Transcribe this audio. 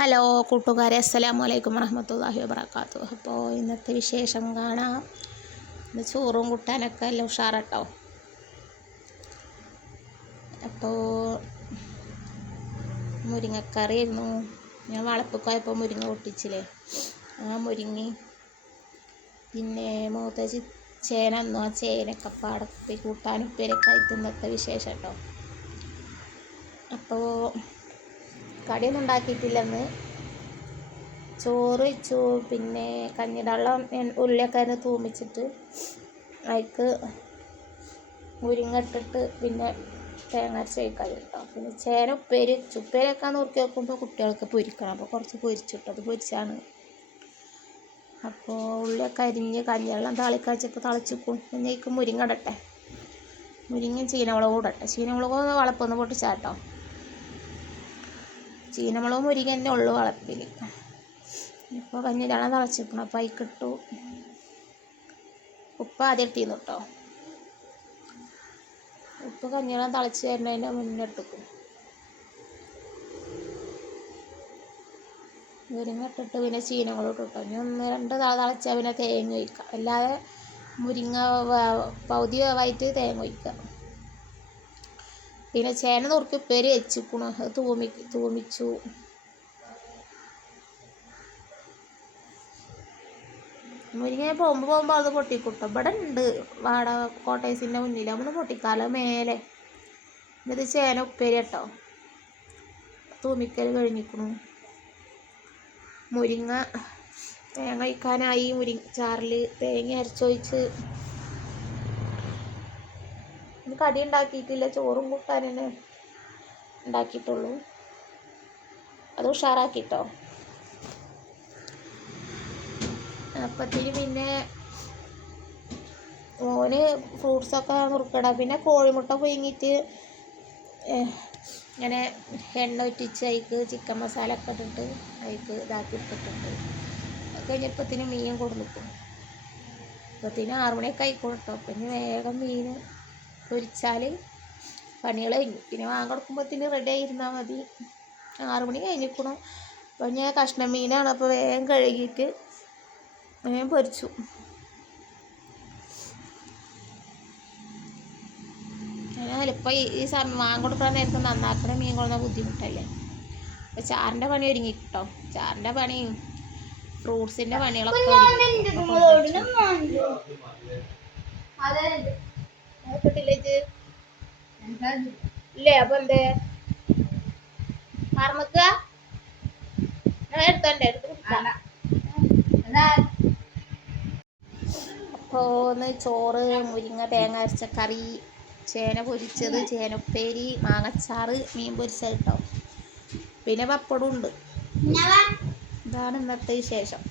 Hello കൂട്ടുകാരെ, അസ്സലാമു അലൈക്കും വറഹ്മത്തുള്ളാഹി വബറകാതുഹു. അപ്പോൾ ഇന്നത്തെ വിശേഷം കാണാം. ഇന്ന് ചോറും കൂട്ടാനൊക്കെ എല്ലാം ഉഷാറട്ടോ. അപ്പോൾ മുരിങ്ങക്കറിയായിരുന്നു. ഞാൻ വളപ്പിപ്പോയപ്പോൾ മുരിങ്ങ പൊട്ടിച്ചില്ലേ, ആ മുരിങ്ങ പിന്നെ മൂത്തച്ചി ചേന ഒന്നും ആ ചേനയൊക്കെ പാടത്തി കൂട്ടാനും ഉപ്പേരൊക്കെ ആയിട്ട് ഇന്നത്തെ വിശേഷം കേട്ടോ. അപ്പോൾ കടിയൊന്നും ഉണ്ടാക്കിയിട്ടില്ലെന്ന്. ചോറ് വെച്ചു, പിന്നെ കഞ്ഞിവെള്ളം ഉള്ളിയൊക്കെ അതിന് തൂമിച്ചിട്ട് അതിക്ക് മുരിങ്ങ ഇട്ടിട്ട് പിന്നെ തേങ്ങ അരച്ച് കഴിക്കാൻ കേട്ടോ. പിന്നെ ചേന ഉപ്പേരിയൊക്കെ നോക്കി വെക്കുമ്പോൾ കുട്ടികൾക്ക് പൊരിക്കണം, അപ്പോൾ കുറച്ച് പൊരിച്ചിട്ടു. അത് പൊരിച്ചാണ്. അപ്പോൾ ഉള്ളിയൊക്കെ അരിഞ്ഞ് കഞ്ഞിവെള്ളം താളിക്കാച്ചപ്പോൾ തളിച്ചിക്കും. പിന്നെ അതിക്ക് മുരിങ്ങ ഇടട്ടെ, മുരിങ്ങയും ചീനമുളകും ഇടട്ടെ. ചീനമുളകും വളപ്പൊന്ന് പൊട്ടിച്ചാട്ടോ. ചീനമുളകും മുരിങ്ങ തന്നെ ഉള്ളു വളപ്പിൽ. ഇപ്പോൾ കഞ്ഞിവെള്ളം തിളച്ചിരിക്കണം, അപ്പോൾ അതിക്കിട്ടു. ഉപ്പ് ആദ്യം ഇട്ടിരുന്നു കേട്ടോ. ഉപ്പ് കഞ്ഞിവെള്ളം തിളച്ച് വരുന്നതിൻ്റെ മുന്നേ ഇട്ടിക്കും. മുരിങ്ങ ഇട്ടിട്ട് പിന്നെ ചീനമുളക് ഇട്ടിട്ടോ. ഇനി ഒന്ന് രണ്ട് തിളച്ചാൽ പിന്നെ തേങ്ങ ഒഴിക്കുക. അല്ലാതെ മുരിങ്ങ പകുതി വേവായിട്ട് തേങ്ങ ഒഴിക്കുക. പിന്നെ ചേന നുറുക്കി ഉപ്പേരി വെച്ചിക്കണു, അത് തൂമിച്ചു. മുരിങ്ങ പോകുമ്പോൾ അത് പൊട്ടിക്കൂട്ടോ. ഇവിടെ ഉണ്ട് കോട്ടേഴ്സിൻ്റെ മുന്നിൽ, നമ്മൾ പൊട്ടിക്കാലോ മേലെ. ഇത് ചേന ഉപ്പേരി കേട്ടോ. തൂമിക്കൽ കഴിഞ്ഞിക്കണു. മുരിങ്ങ തേങ്ങ ഒഴിക്കാനായി. മുരിങ്ങ ചാറിൽ തേങ്ങ അരച്ചൊഴിച്ച്. ഇന്ന് കടി ഉണ്ടാക്കിയിട്ടില്ല, ചോറും കൂട്ടാൻ തന്നെ ഉണ്ടാക്കിയിട്ടുള്ളൂ. അത് ഉഷാറാക്കിട്ടോ. അപ്പത്തിന് പിന്നെ മോന് ഫ്രൂട്ട്സൊക്കെ നുറുക്കിടാം. പിന്നെ കോഴിമുട്ട പുഴുങ്ങിയിട്ട് ഇങ്ങനെ എണ്ണ ഒറ്റിച്ച് അതിക്ക് ചിക്കൻ മസാല ഒക്കെ ഇട്ടിട്ട് അതിക്ക് ഇതാക്കി ഇട്ടിട്ടുണ്ട്. അത് കഴിഞ്ഞപ്പോഴത്തിന് മീൻ കൊടുക്കും. അപ്പത്തിന് 6 മണിയൊക്കെ ആയിക്കോളും കേട്ടോ. അപ്പം ഇനി വേഗം മീൻ പൊരിച്ചാൽ പണികൾ കഴിഞ്ഞു. പിന്നെ വാങ്ങി കൊടുക്കുമ്പോഴത്തിന് റെഡി ആയിരുന്നാൽ മതി. 6 മണി കഴിഞ്ഞിരിക്കണം. അപ്പം ഞാൻ കഷ്ണം മീനാണ്, അപ്പോൾ വേഗം കഴുകിയിട്ട് വേഗം പൊരിച്ചു. ചിലപ്പോൾ ഈ സമയം വാങ്ങി കൊടുക്കാൻ നേരത്തെ നന്നാക്കണ മീൻ കൊള്ളുന്ന ബുദ്ധിമുട്ടല്ലേ. അപ്പോൾ ചാറിൻ്റെ പണി ഒരുങ്ങി കേട്ടോ. ചാറിൻ്റെ പണിയും ഫ്രൂട്ട്സിൻ്റെ പണികളൊക്കെ ഇല്ലേ. അപ്പൊ എന്തേ മറന്നക്ക എടുത്തോണ്ടേ അപ്പോൾ ഒന്ന് ചോറ്, മുരിങ്ങ തേങ്ങ അരച്ച കറി, ചേന പൊരിച്ചത്, ചേന ഉപ്പേരി, മാങ്ങച്ചാറ്, മീൻ പൊരിച്ചത് കേട്ടോ. പിന്നെ പപ്പടം ഉണ്ട്. ഇതാണ് ഇന്നത്തെ വിശേഷം.